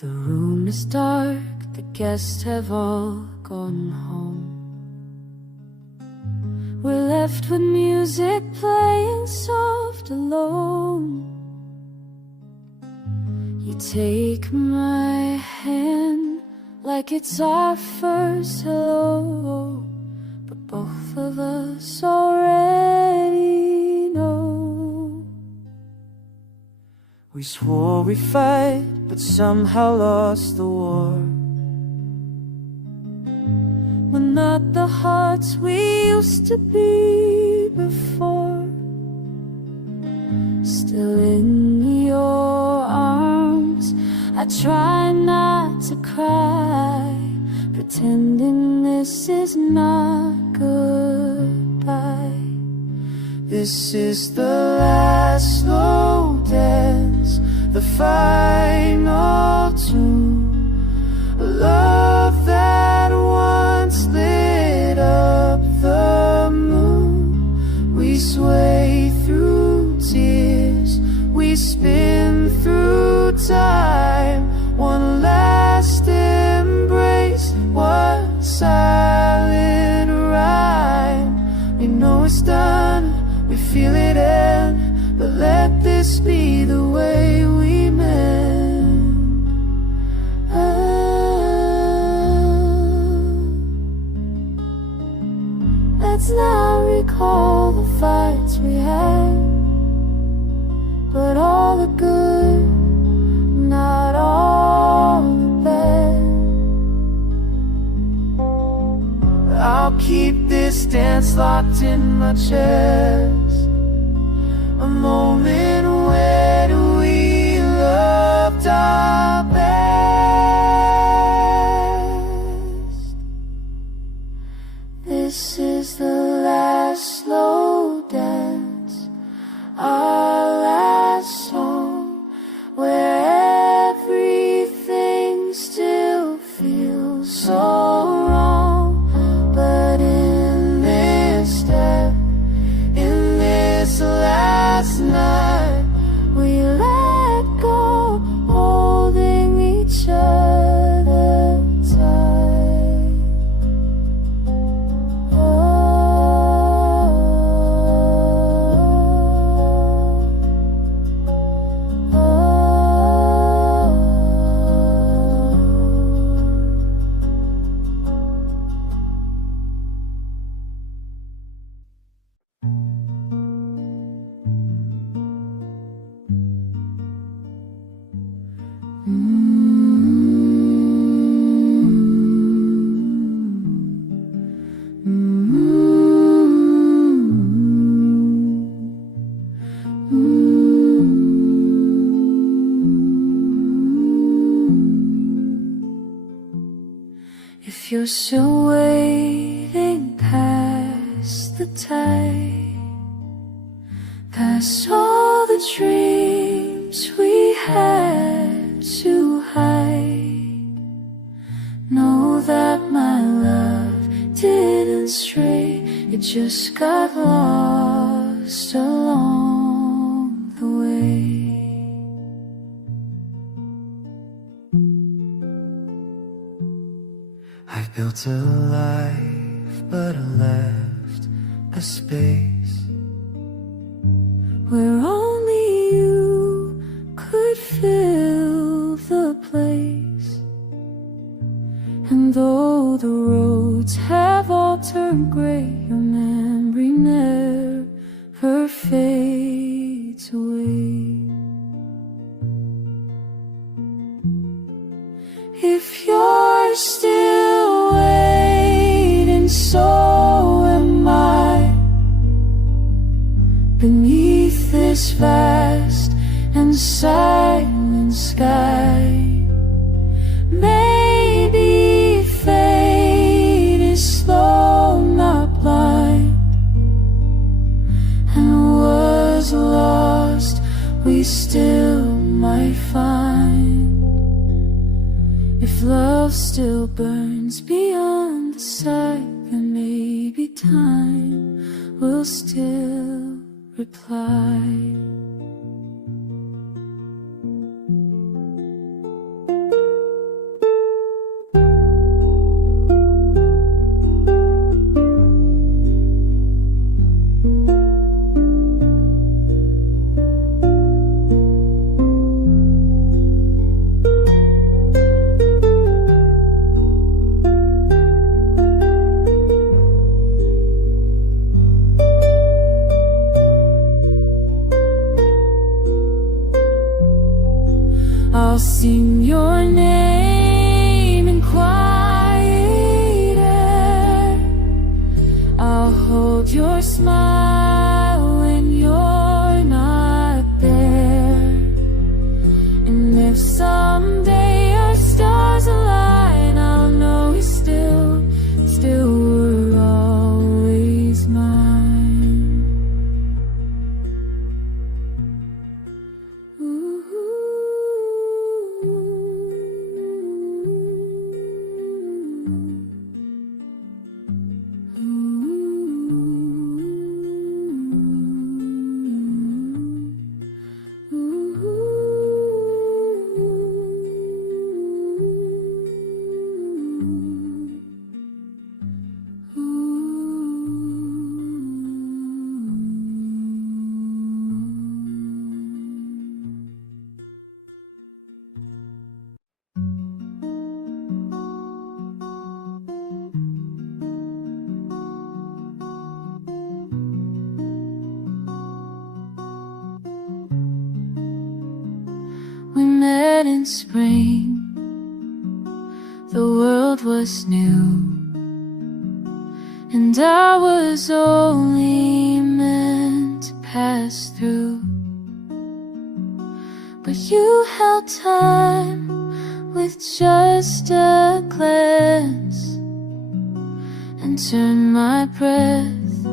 The room is dark, the guests have all gone home. We're left with music playing soft alone. You take my hand like it's our first hello, but both of us already know. We swore we'd fight, but somehow lost the war. We're not the hearts we used to be before. Still in your arms, I try not to cry, pretending this is not goodbye. This is the last slow dance, the final tune, a love that once lit up the moon. We sway through tears, we spin through time, one last embrace, one silent rhyme. We know it's done, we feel it end, but let this be the way we mend. Let's not recall the fights we had, but all the good, not all the bad. I'll keep this dance locked in my chest, a moment when we loved our best. This is the last slow dance, our last song, where everything still feels so wrong. But in this step, in this last night, we let go, holding each other tight. If you're still waiting past the tide, past all the dreams we had to hide, know that my love didn't stray, it just got lost along the way. I've built a life, but I left a space where only you could fill the place. And though the roads have all turned gray, your memory never fades away. If you're still waiting, so am I, beneath this vast and silent sky. Maybe fate is slow, not blind, and was lost we still might find. If love still burns beyond the sight, then maybe time will still reply. I'll sing your name in quiet air. I'll hold your smile when you're not there. And if someday our stars align, I'll know we still were always mine. Ooh. We met in spring, the world was new, and I was only meant to pass through. But you held time with just a glance, and turned my breath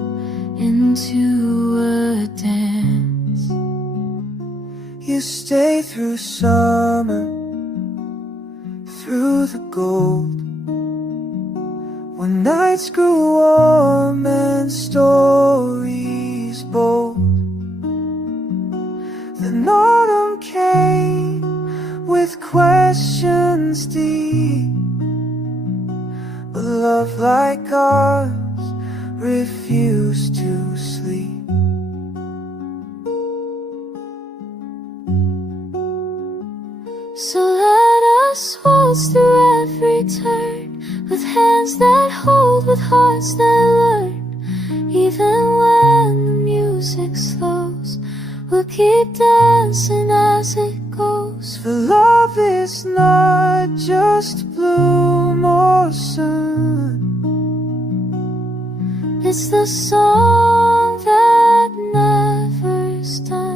into a dance. You stayed through summer, through the gold, when nights grew warm and stories bold. Then autumn came with questions deep, but love like ours refused to sleep. So let us waltz through every turn, with hands that hold, with hearts that learn. Even when the music slows, we'll keep dancing as it goes. For love is not just bloom or sun, it's the song that never's done.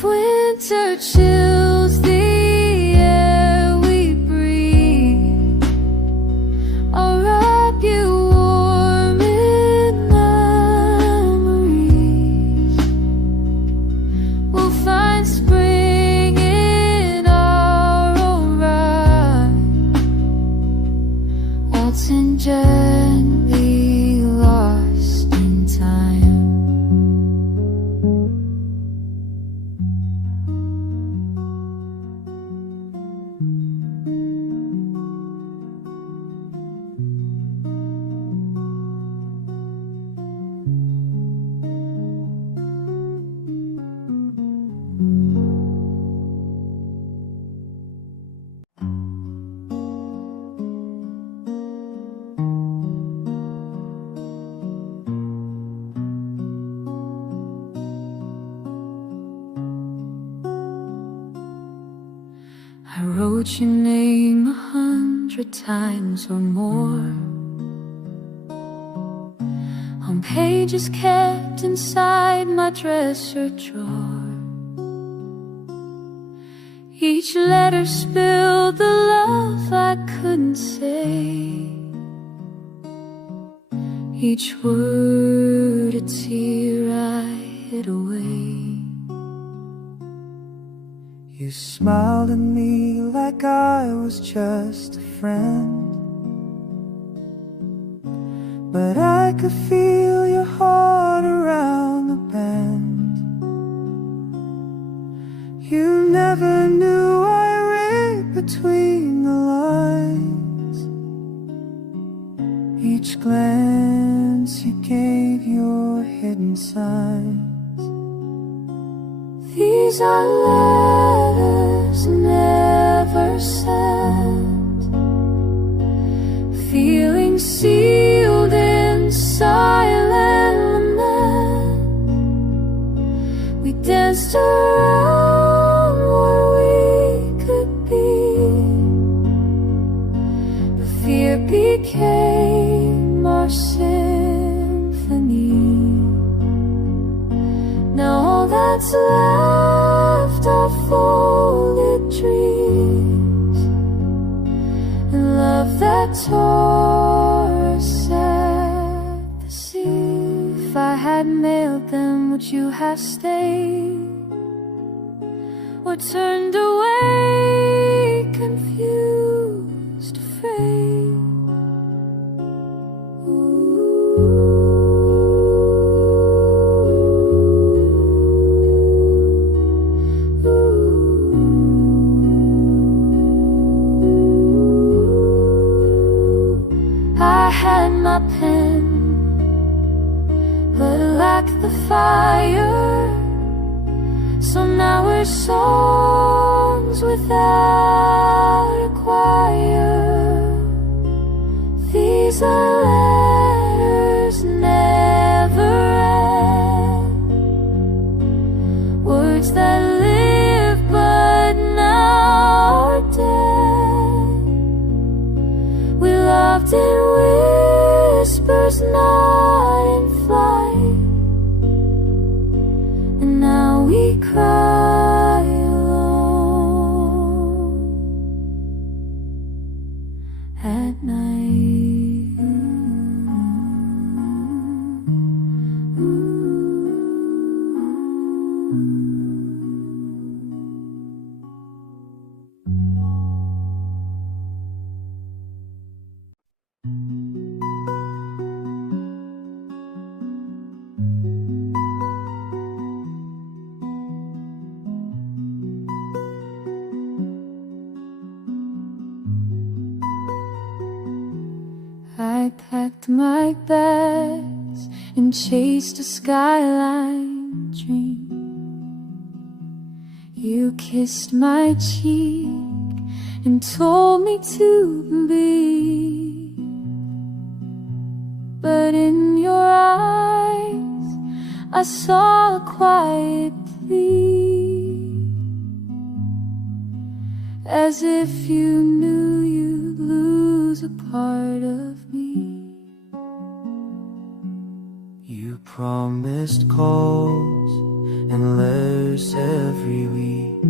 Winter chills the air we breathe, I'll wrap you warm in memories. We'll find spring in our own right, waltzing gently, lost in time. I wrote your name 100 times or more, on pages kept inside my dresser drawer. Each letter spilled the love I couldn't say, each word a tear I hid away. You smiled at me like I was just a friend, but I could feel your heart around hidden signs. These are letters never sent, feelings sealed in silent lament. We danced around what we could be, but fear became our symphony. Now all that's left are folded dreams and love that tore us at the sea. If I had mailed them, would you have stayed or turned away, confused, afraid? I had my pen, but it lacked the fire. So now we're songs without a choir. These are letters never end, words that live but now are dead. We loved in whispers, not in flight, and now we cry alone at night. I packed my bags and chased a skyline dream. You kissed my cheek and told me to believe, but in your eyes I saw a quiet plea, as if you knew you'd lose a part of me. You promised calls and letters every week,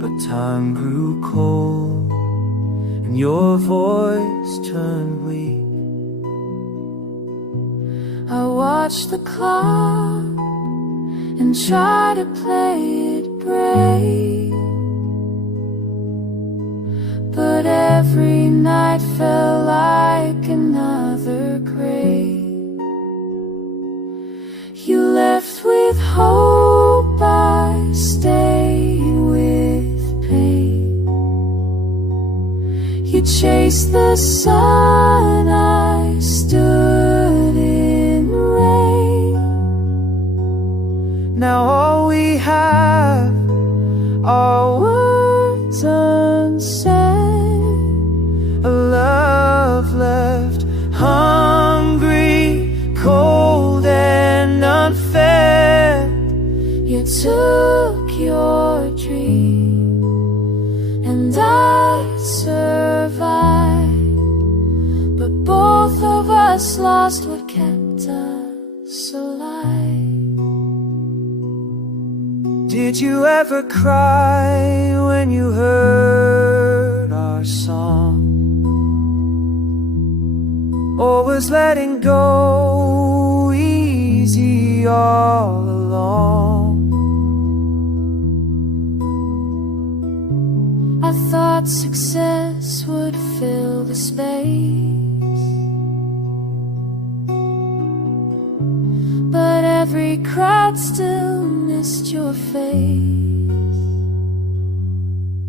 but time grew cold and your voice turned weak. I watched the clock and tried to play it brave, but every night felt like another grave. You left with hope, I stayed with pain. You chased the sun, I stood in rain. Now all we have are words unsaid, a love left hungry, cold and unfair. You took your dream and I survived, but both of us lost what kept us alive. Did you ever cry when you heard our song? Or was letting go easy all along? I thought success would fill the space, but every crowd still missed your face.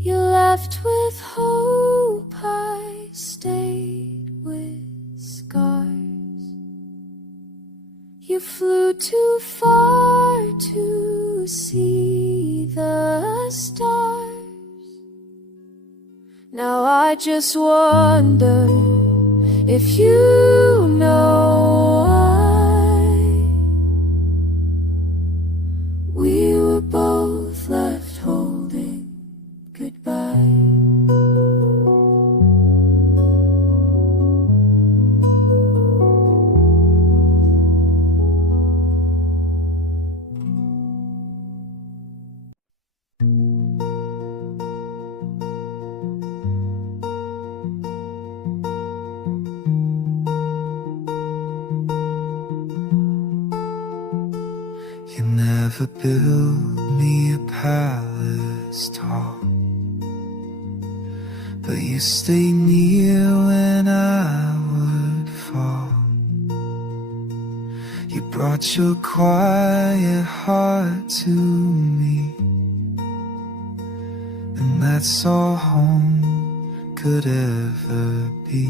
You left with hope, I stayed with scars. You flew too far to see the stars. Now I just wonder if you know why we were both left holding goodbye. You never built me a palace tall, but you stayed near when I would fall. You brought your quiet heart to me, and that's all home could ever be.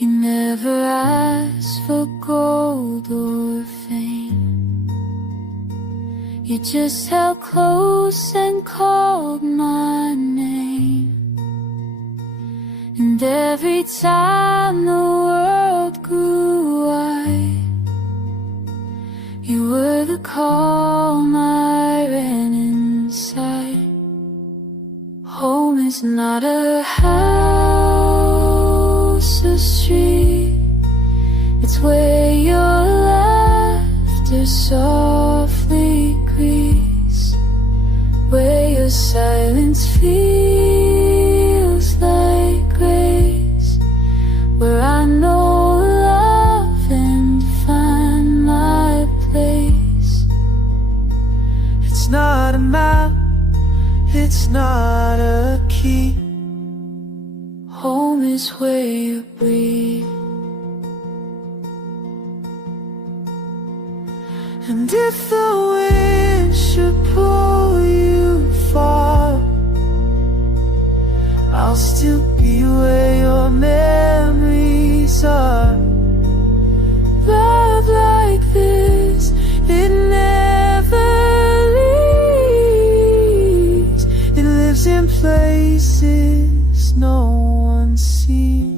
You never asked for gold or fame. You just held close and called my name. And every time the world grew wide, you were the calm I ran inside. Home is not a house, a street. It's where your laughter softly creeps, where your silence feels like grace, where I know love and find my place. It's not a map, it's not a key. Home is where you breathe. And if the wind should pull you far, I'll still be where your memories are. Love like this, it never leaves. It lives in places no one sees.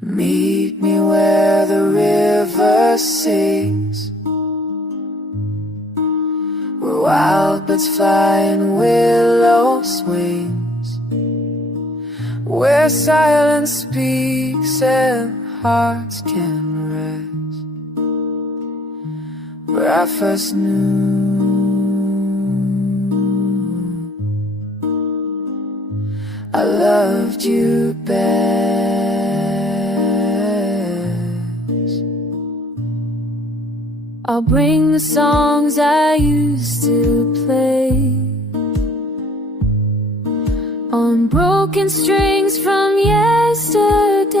Meet me where the river sings, where wild birds fly in willow swings, where silence speaks and hearts can rest, where I first knew I loved you best. I'll bring the songs I used to play on broken strings from yesterday.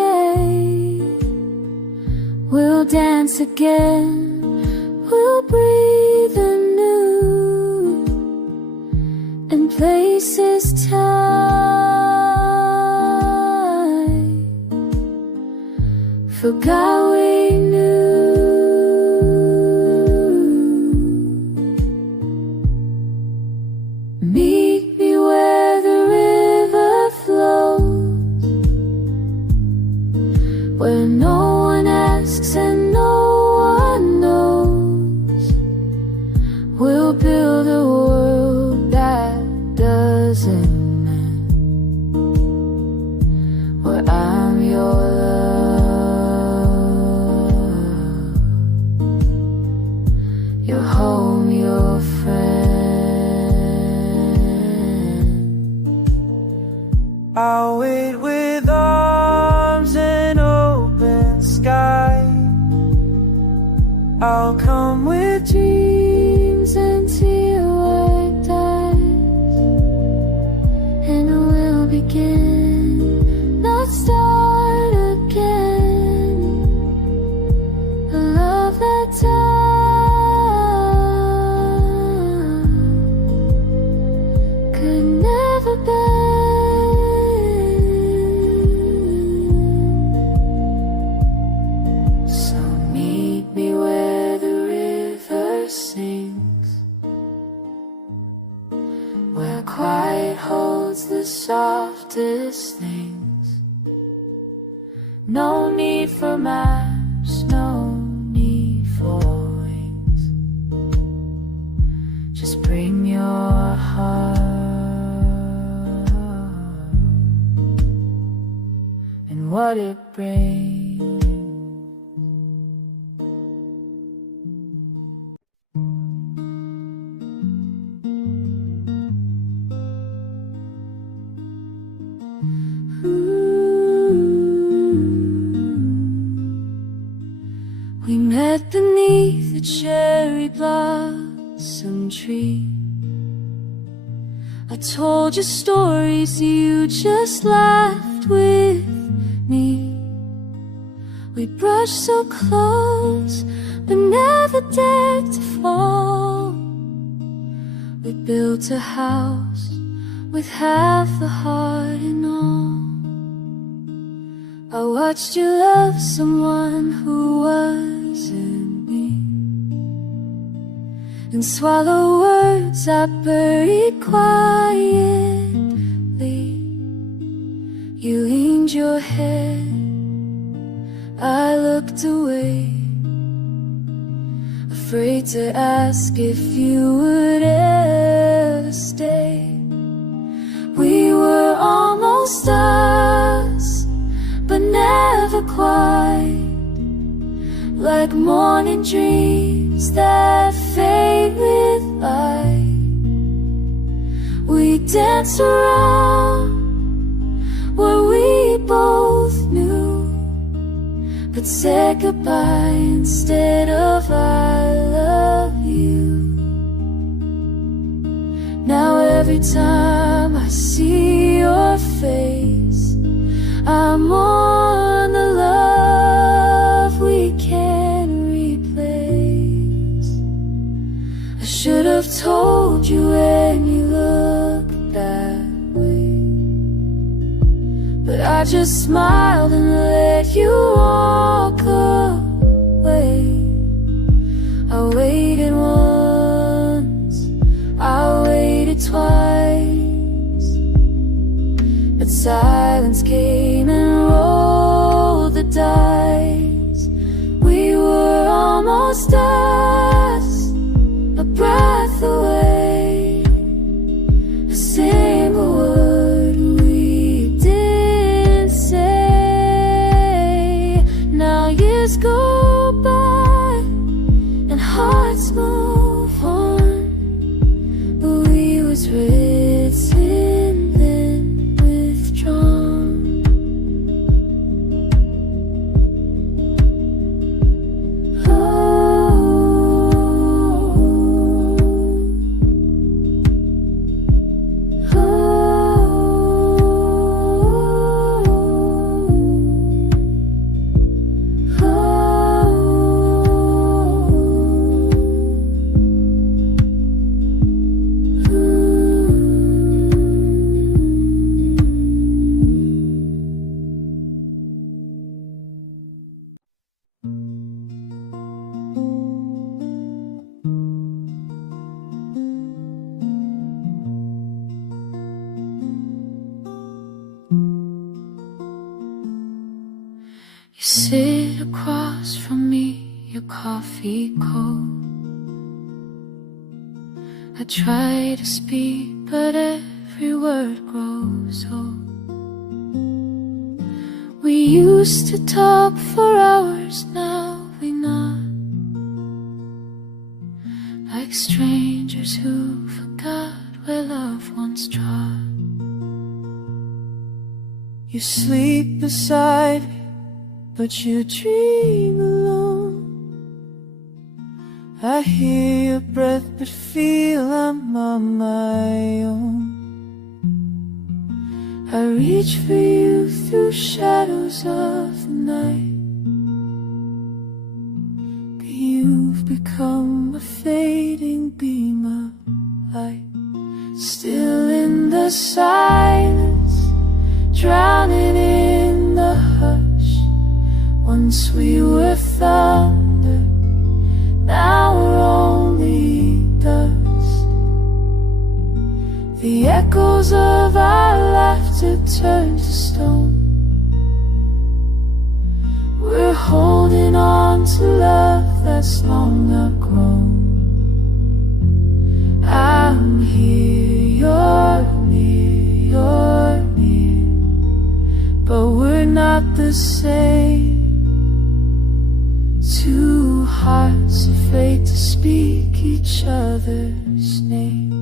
We'll dance again, we'll breathe anew, and places time forgot we knew. Meet me where the river flows, where no one asks and no one knows. We'll build a world that doesn't end, where I'm your love I'll wait with arms and open sky. I'll come with dreams and tear-white eyes, and we'll begin, not start again, a love that died could never bend. So meet me where the river sings, where quiet holds the softest things. No need for maps, no need for wings. Just bring your heart and what it brings. We met beneath a cherry blossom tree. I told you stories, you just laughed with me. We brushed so close, but never dared to fall. We built a house with half a heart and all. I watched you love someone who wasn't me, and swallow words I buried quietly. You leaned your head, I looked away, afraid to ask if you would ever stay. We were almost us, but never quite, like morning dreams that fade with light. We danced around what we both knew, but said goodbye instead of I love you. Now every time I see your face, I'm on the love we can't replace. I should have told you when you looked that way, but I just smiled and let you walk away. I waited once, I waited twice, but silence came and rolled the dice. We were almost us, a breath away, a single word we didn't say. Now years go by and hearts move on, but we was written then withdrawn. You sit across from me, your coffee cold. I try to speak, but every word grows old. We used to talk for hours, now we not, like strangers who forgot where love once trod. You sleep beside me, but you dream alone. I hear your breath but feel I'm on my own. I reach for you through shadows of the night, but you've become a fading beam of light. Still in the silence, drowning in the hush. Once we were thunder, now we're only dust. The echoes of our laughter turn to stone. We're holding on to love that's long outgrown. I'm here, you're near, but we're not the same. Two hearts afraid to speak each other's name.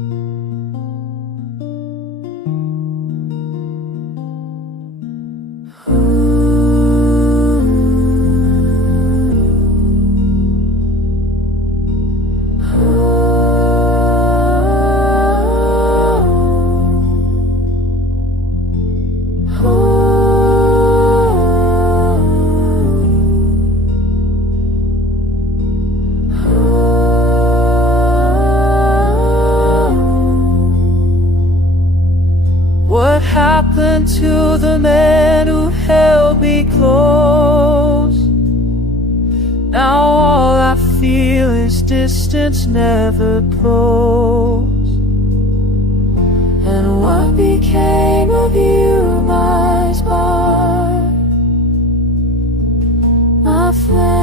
What happened to the man who held me close? Now all I feel is distance, never close. And what became of you, my spark, my flame?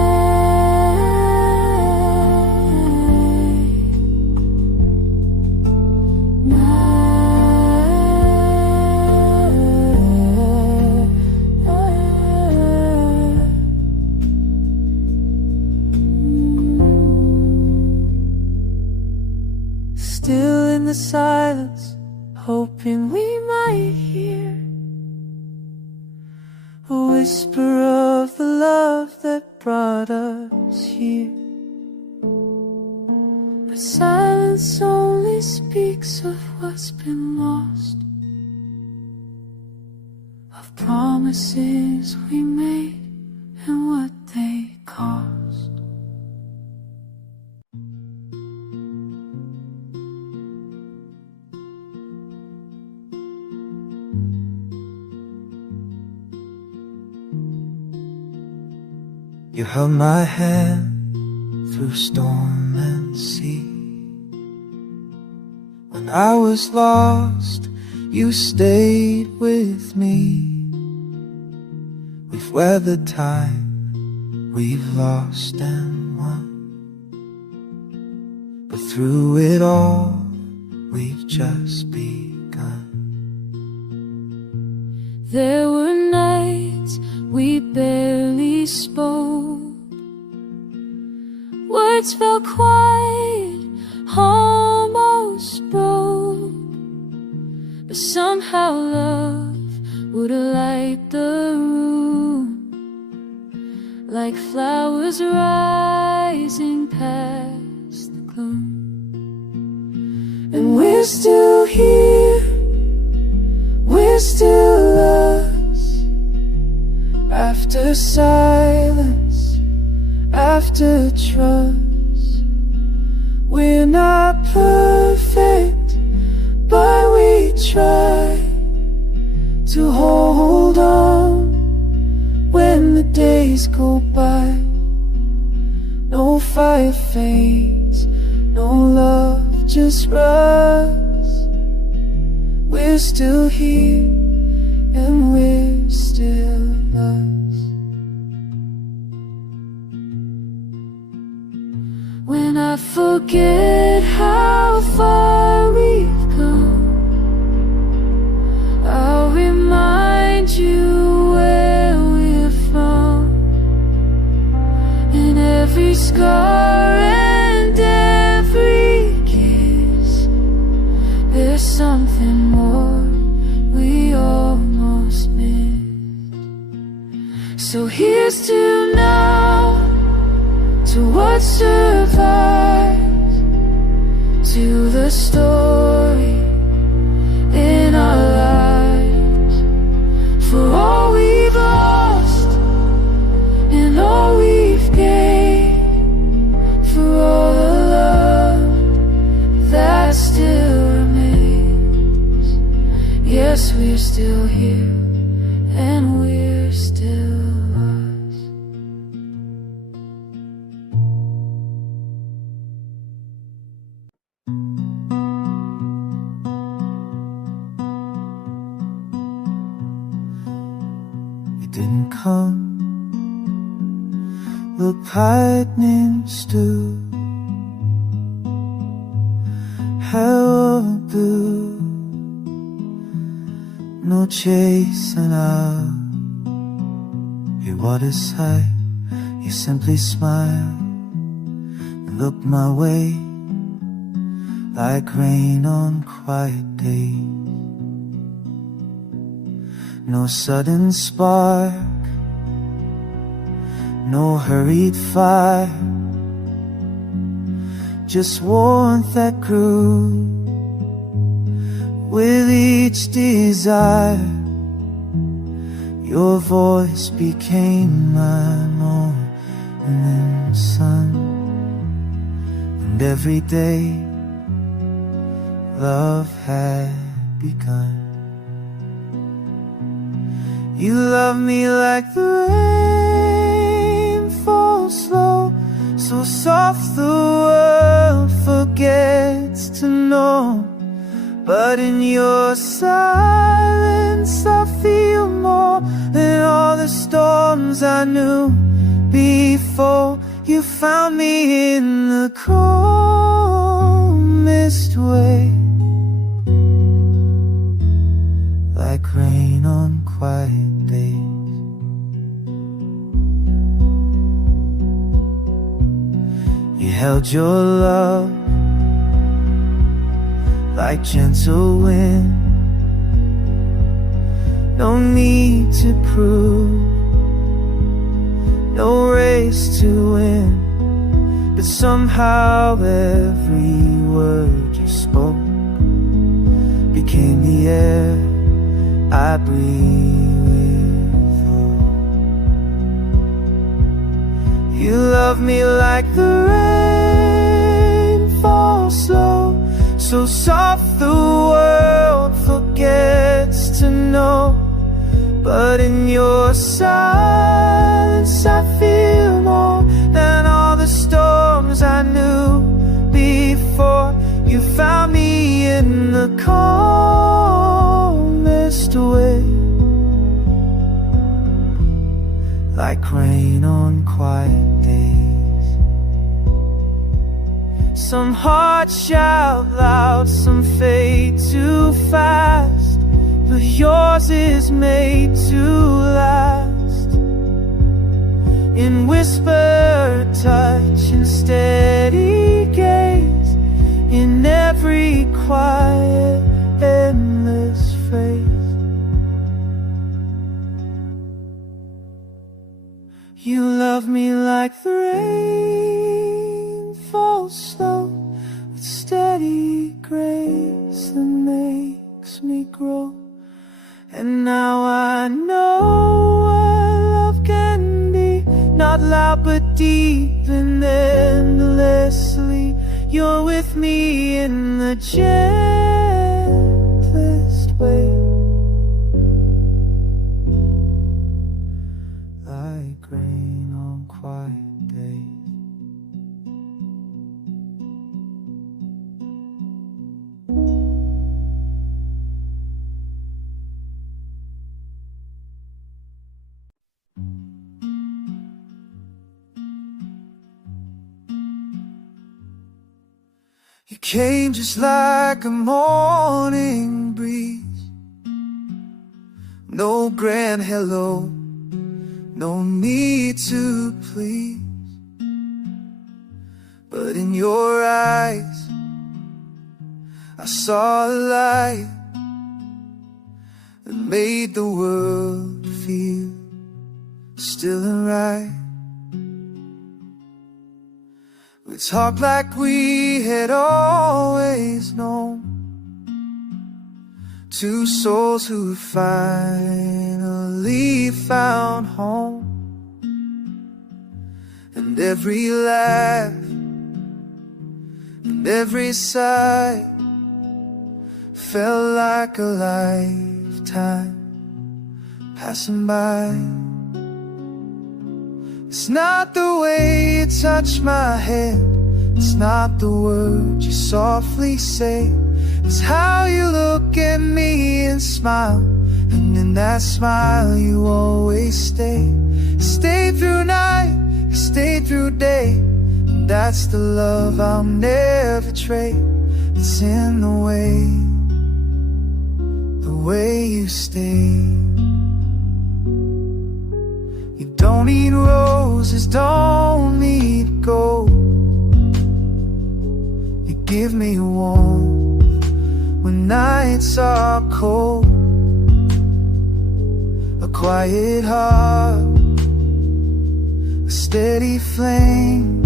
Still in the silence, hoping we might hear a whisper of the love that brought us here. But silence only speaks of what's been lost, of promises we made and what they cost. You held my hand through storm and sea. When I was lost, you stayed with me. We've weathered time, we've lost and won, but through it all, we've just begun. There were nights we barely spoke. Words felt quiet, almost broke, but somehow love would light the room, like flowers rising past the gloom. And we're still here, we're still us, after silence, after trust. We're not perfect, but we try to hold on when the days go by. No fire fades, no love just rusts. We're still here and we're still us. When I forget how far we've come, I'll remind you where we're from. In every scar and every kiss, there's something more we So here's to now, to what survives, to the story in our lives, for all we've lost and all we've gained, for all the love that still remains. Yes, we're still here and we're still us. You didn't come, the lightning stood, held blue, no chasing out. What a sight, you simply smiled and looked my way like rain on quiet days. No sudden spark, no hurried fire, just warmth that grew with each desire. Your voice became my morning sun, and every day love had begun. You love me like the rain falls slow, so soft the world forgets to know. But in your silence I feel more than all the storms I knew before. You found me in the calmest way, like rain on quiet days. You held your love like gentle wind. No need to prove, no race to win, but somehow every word you spoke became the air I breathe. You love me like the rain falls slow, so soft the world forgets to know. But in your silence I feel more than all the storms I knew before. You found me in the calmest way, like rain on quiet days. Some hearts shout loud, some fade too fast, but yours is made to last. In whispered touch and steady gaze, in every quiet, endless phrase. You love me like the rain falls slow, with steady grace that makes me grow. And now I know what love can be, not loud but deep and endlessly. You're with me in the gentlest way, like rain on quiet days. You came just like a morning breeze, no grand hello, no need to please. But in your eyes I saw a light that made the world feel still and right. We talked like we had always known, two souls who finally found home. And every laugh and every sigh felt like a lifetime passing by. It's not the way you touch my hand, it's not the words you softly say, it's how you look at me and smile, and in that smile you always stay. You stay through night, you stay through day, and that's the love I'll never trade. It's in the way you stay. You don't need roses, don't need gold. You give me warmth when nights are cold. A quiet heart, a steady flame.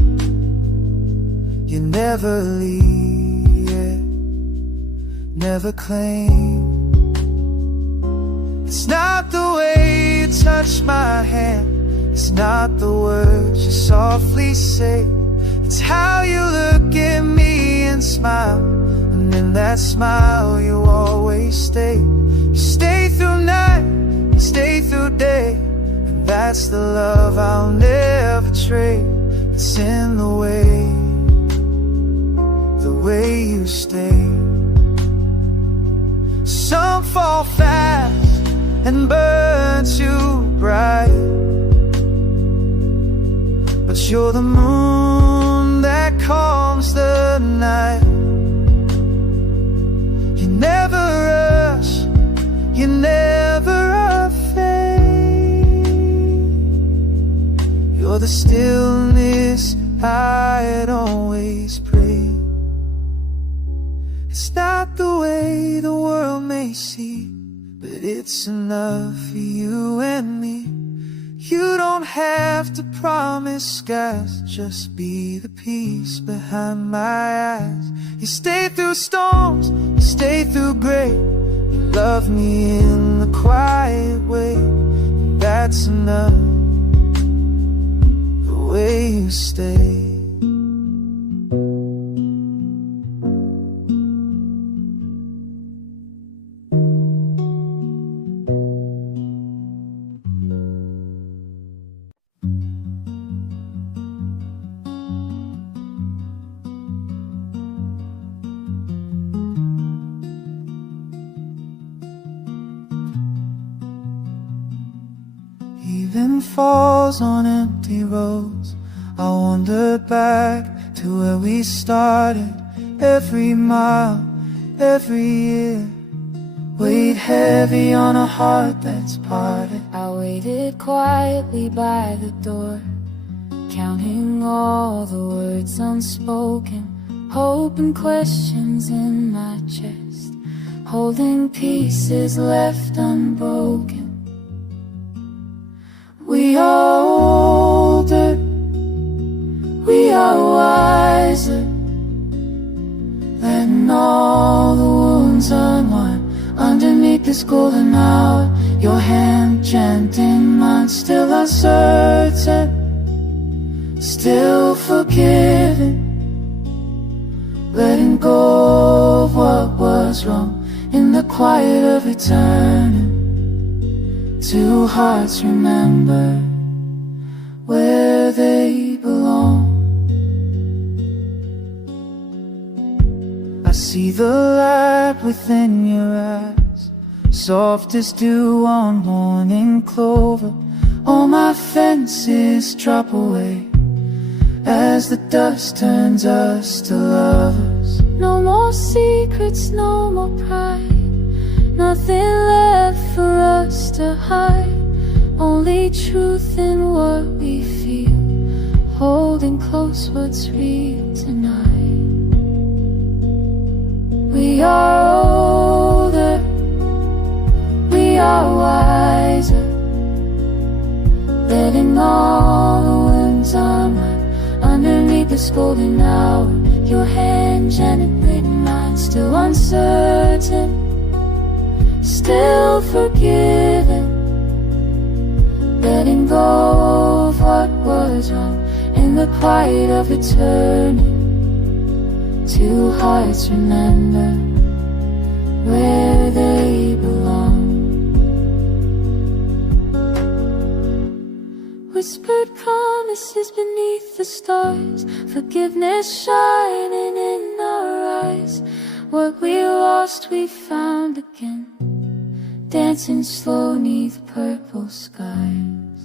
You never leave, yeah, never claim. It's not the way you touch my hand, it's not the words you softly say, it's how you look at me and smile, and in that smile you always stay. You stay through night, you stay through day, and that's the love I'll never trade. It's in the way you stay. Some fall fast and burn too bright, but you're the moon that calms the night. You never rush, you never afraid. You're the stillness I'd always pray. It's not the way the world may see, but it's enough for you and me. You don't have to promise skies, just be the peace behind my eyes. You stay through storms, you stay through gray, you love me in the quiet way, and that's enough, the way you stay. Even falls on empty roads, I wander back to where we started. Every mile, every year, weighed heavy on a heart that's parted. I waited quietly by the door, counting all the words unspoken, hoping questions in my chest, holding pieces left unbroken. We are older, we are wiser, letting all the wounds unwind underneath this golden hour. Your hand chanting mine, still uncertain, still forgiving, letting go of what was wrong in the quiet of returning. Two hearts remember where they belong. I see the light within your eyes, soft as dew on morning clover. All my fences drop away as the dust turns us to lovers. No more secrets, no more pride, nothing left for us to hide, only truth in what we feel, holding close what's real tonight. We are older, we are wiser, letting this golden hour, your hand gently in mine, still uncertain, still forgiven, letting go of what was wrong in the quiet of eternity. Two hearts remember where they belong. Whispered promises beneath the stars, forgiveness shining in our eyes. What we lost we found again, dancing slow neath purple skies.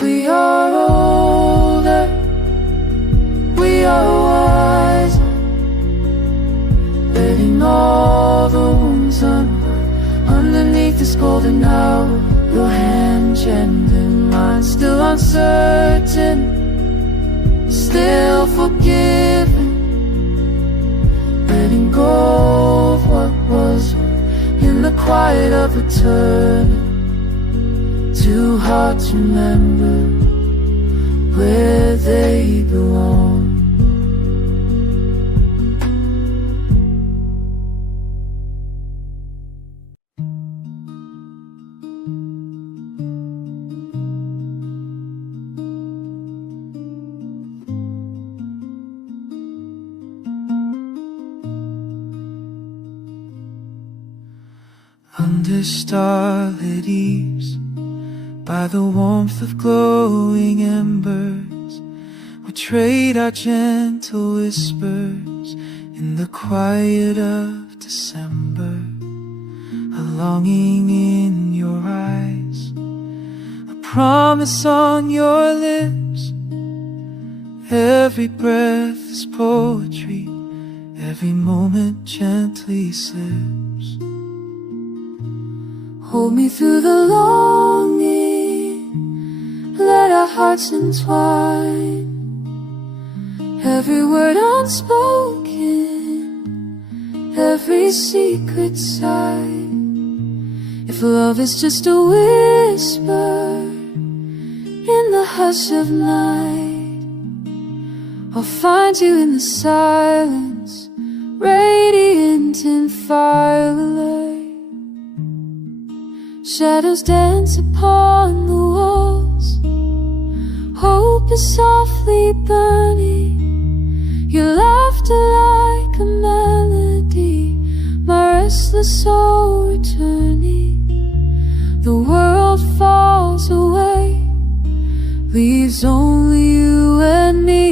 We are older, we are wiser, letting all the wounds unwind underneath this golden hour. Your hand gently in mine, still uncertain, still forgiven, letting go of what was in the quiet of eternity. Two hearts remember where they belong. Under starlit eaves, by the warmth of glowing embers, we trade our gentle whispers in the quiet of December. A longing in your eyes, a promise on your lips. Every breath is poetry, every moment gently slips. Hold me through the longing, let our hearts entwine. Every word unspoken, every secret sign. If love is just a whisper in the hush of night, I'll find you in the silence, radiant in firelight. Shadows dance upon the walls, hope is softly burning. Your laughter like a melody, my restless soul returning. The world falls away, leaves only you and me.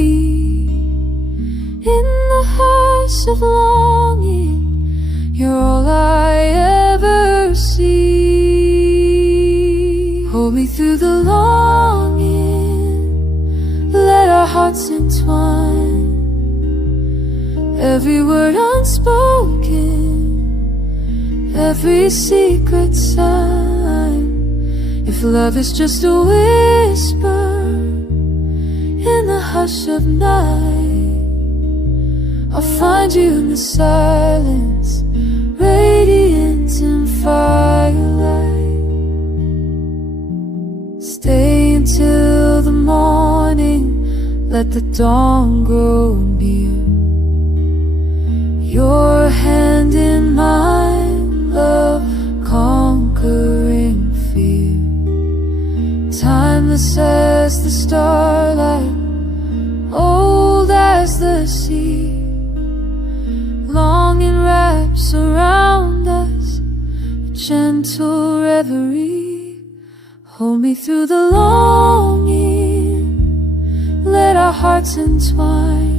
In the hush of longing, you're all I ever see. Hold me through the longing, let our hearts entwine. Every word unspoken, every secret sign. If love is just a whisper in the hush of night, I'll find you in the silence, radiant in firelight. Stay until the morning, let the dawn grow near. Your hand in mine, love conquering fear. Timeless as the starlight, old as the sea. Longing wraps around us, a gentle reverie. Hold me through the longing, let our hearts entwine.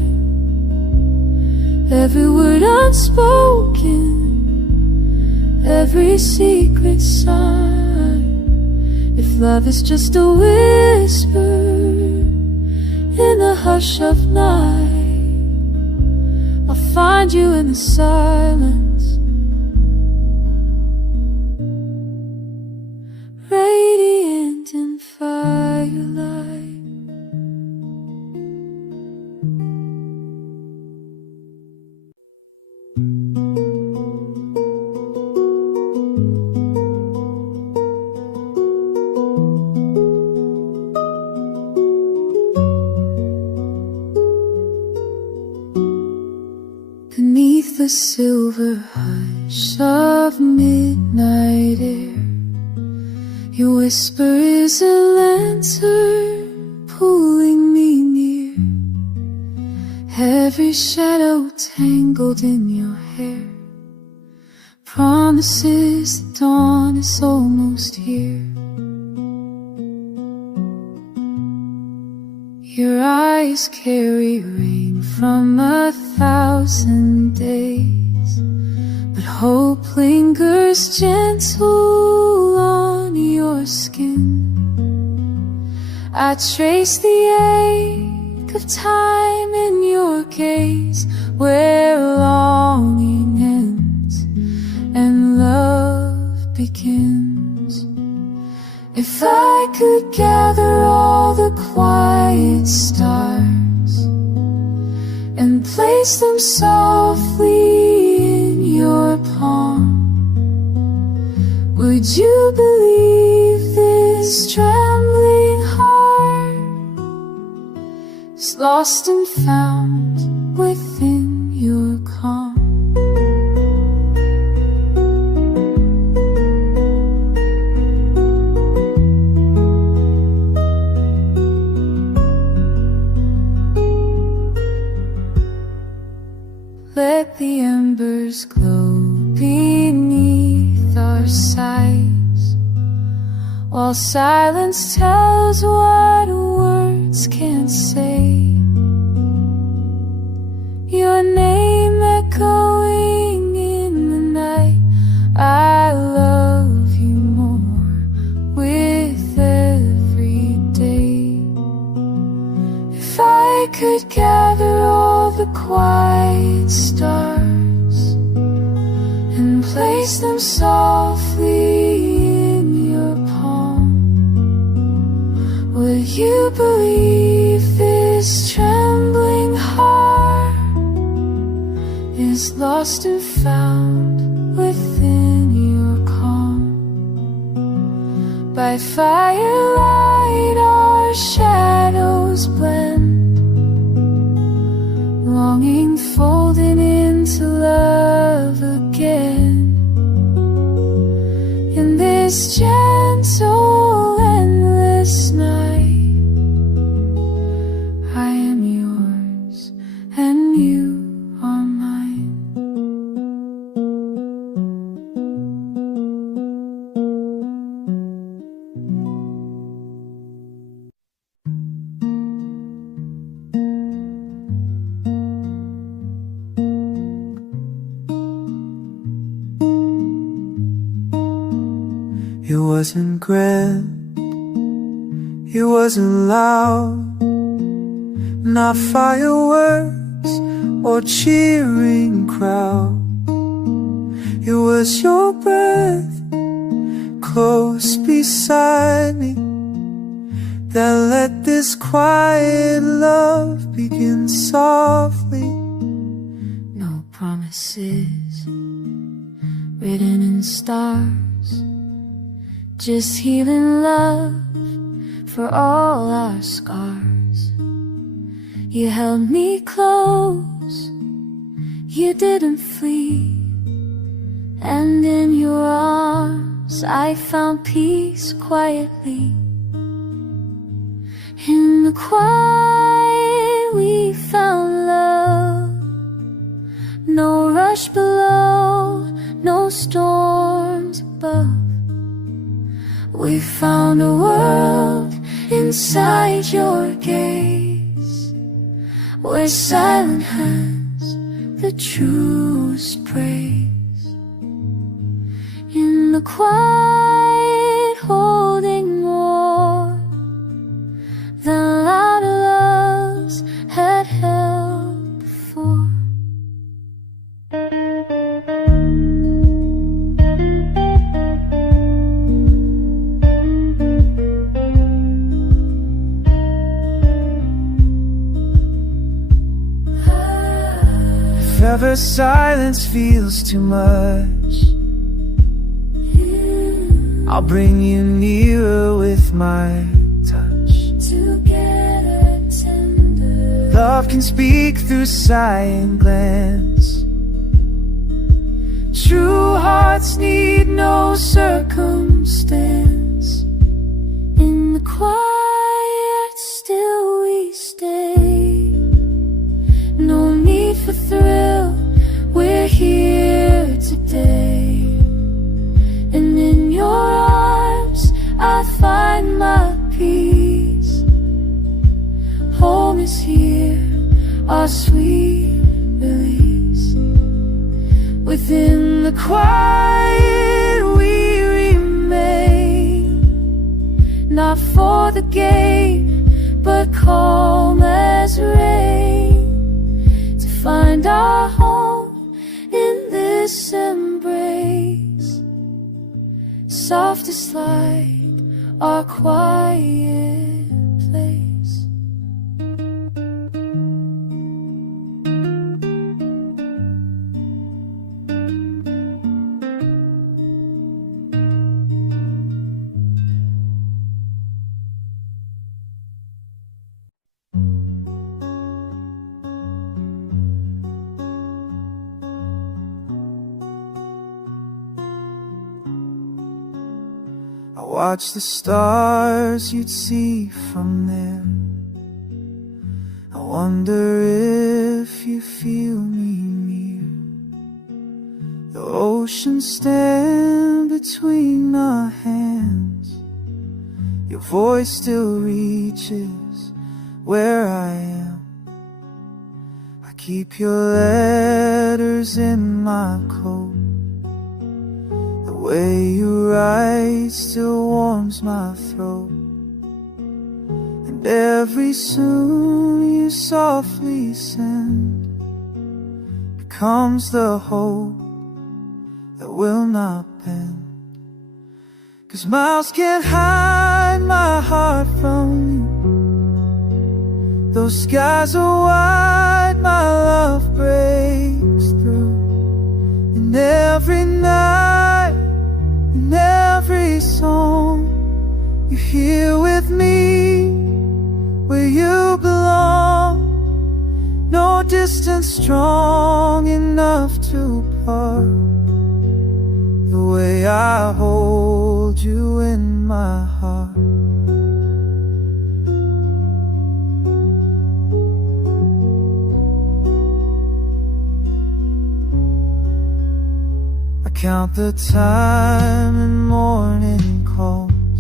Every word unspoken, every secret sign. If love is just a whisper in the hush of night, I'll find you in the silence, radiant in firelight. the silver hush of midnight air. Your whisper is a lantern pulling me near. Every shadow tangled in your hair promises the dawn is almost here. Your eyes carry rain from 1,000 days, but hope lingers gentle on your skin. I trace the ache of time in your gaze, where longing ends and love begins. If I could gather all the quiet stars and place them softly in your palm, would you believe this trembling heart is lost and found within your calm? Let the embers glow beneath our sighs, while silence tells what words can't say. Your name echoing in the night, I love you more with every day. If I could gather all the quiet stars and place them softly in your palm, would you believe this trembling heart is lost and found within your calm? By firelight our shadows blend, longing folded into love again. In this gentle, endless night, I am yours and you are mine. It wasn't grand, it wasn't loud, not fireworks or cheering crowd. It was your breath close beside me that let this quiet love begin softly. No promises written in stars, just healing love for all our scars. You held me close, you didn't flee, and in your arms I found peace quietly. In the quiet we found love, no rush below, no storms above. We found a world inside your gaze, where silence has the truest praise. In the quiet holding more than louder loves had held before. If ever silence feels too much, I'll bring you nearer with my touch. Together tender, Love can speak through sigh and glance, true hearts need no circumstance. In the quiet, still we stay. No need for thrill, we're here today. And in your arms I find my peace. Home is here, our sweet release. Within the quiet we remain, not for the gain, but calm as rain, to find our home in this embrace. Softest light, our quiet place. I watch the stars you'd see from there. I wonder if you feel me near. The ocean stand between our hands. Your voice still reaches where I am. I keep your letters in my coat. The way you write still warms my throat. And every soon you softly send becomes the hope that will not bend. 'Cause miles can't hide my heart from you. Those skies are wide, my love breaks through. And every night, in every song, you're here with me, where you belong. No distance strong enough to part the way I hold you in my heart. I count the time in morning calls,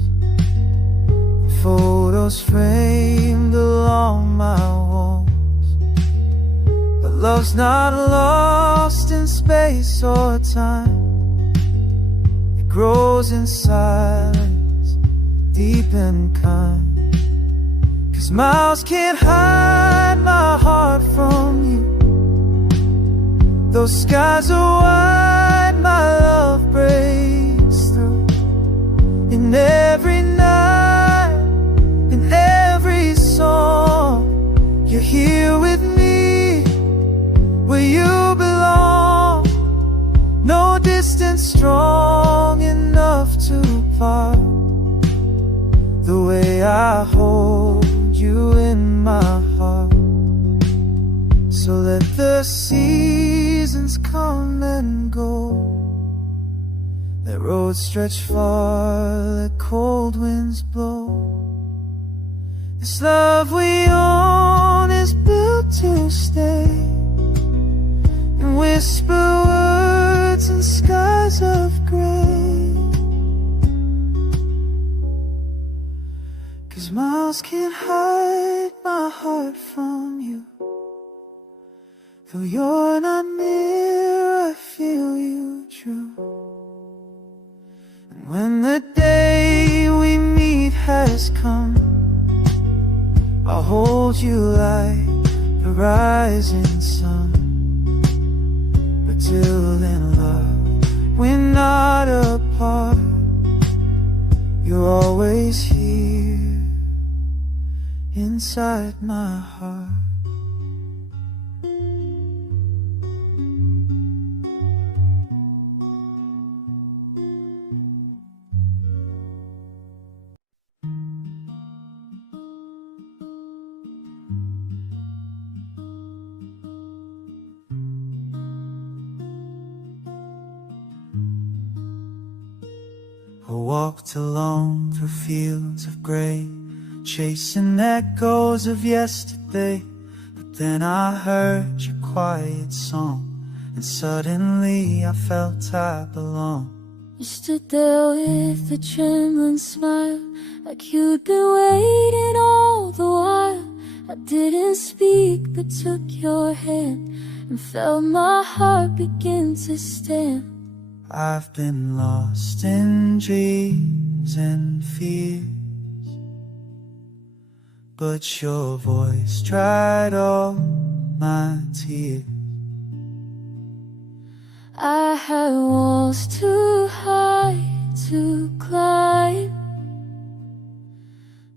photos framed along my walls. But love's not lost in space or time. It grows in silence, deep and kind. 'Cause miles can't hide my heart from you. Those skies are wide, my love breaks through. In every night, in every song, you're here with me, where you belong. No distance strong enough to part the way I hold you in my heart. So let the seasons come and go, let roads stretch far, let cold winds blow. This love we own is built to stay, and whisper words in skies of gray. 'Cause miles can't hide my heart from you. Though you're not near, I feel you true. And when the day we meet has come, I'll hold you like the rising sun. But till then, love, we're not apart. You're always here inside my heart. I walked alone through fields of gray, chasing echoes of yesterday. But then I heard your quiet song, and suddenly I felt I belonged. You stood there with a trembling smile, like you'd been waiting all the while. I didn't speak but took your hand and felt my heart begin to stand. I've been lost in dreams and fears, but your voice dried all my tears. I had walls too high to climb,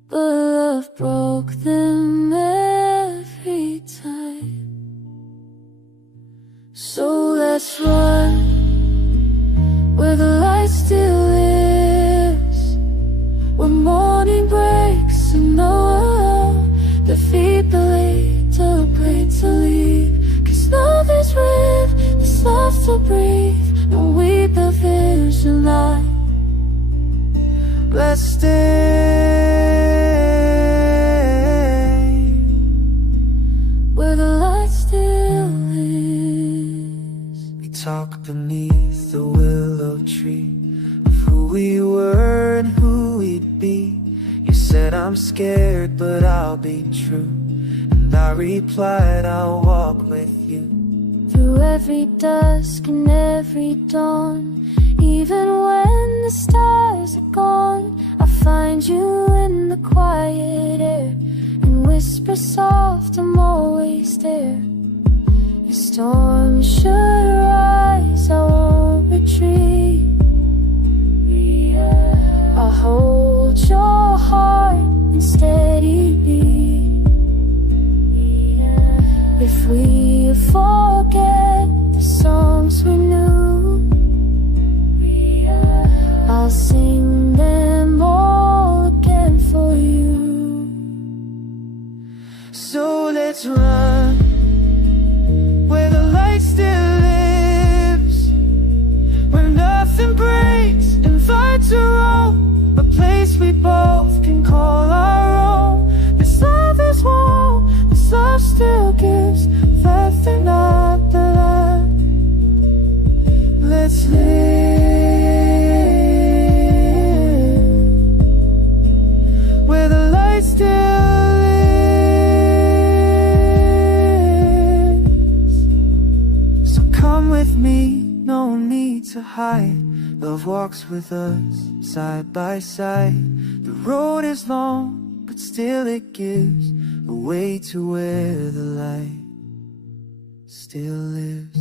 but love broke them every time. So let's run where the light still lives, where morning breaks and no defeat the little plate to leave. 'Cause love is real, this love to breathe, and we build vision light. Let's stay where the light still lives. We talk beneath the willow tree of who we were and who we'd be. You said I'm scared, but I'll be true, and I replied I'll walk with you. Through every dusk and every dawn, even when the stars are gone, I find you in the quiet air and whisper soft, I'm always there. Your storm should rise, I won't retreat. I'll hold your heart in steady beat. If we forget the songs we knew, I'll sing them all again for you. So let's run where the light still lives, where nothing breaks, invite to roam, a place we both can call our own. This love is warm, this love still gives, fathom not the land. Let's live where the light still lives. So come with me, no need to hide. Love walks with us, side by side. The road is long, but still it gives a way to where the light still lives.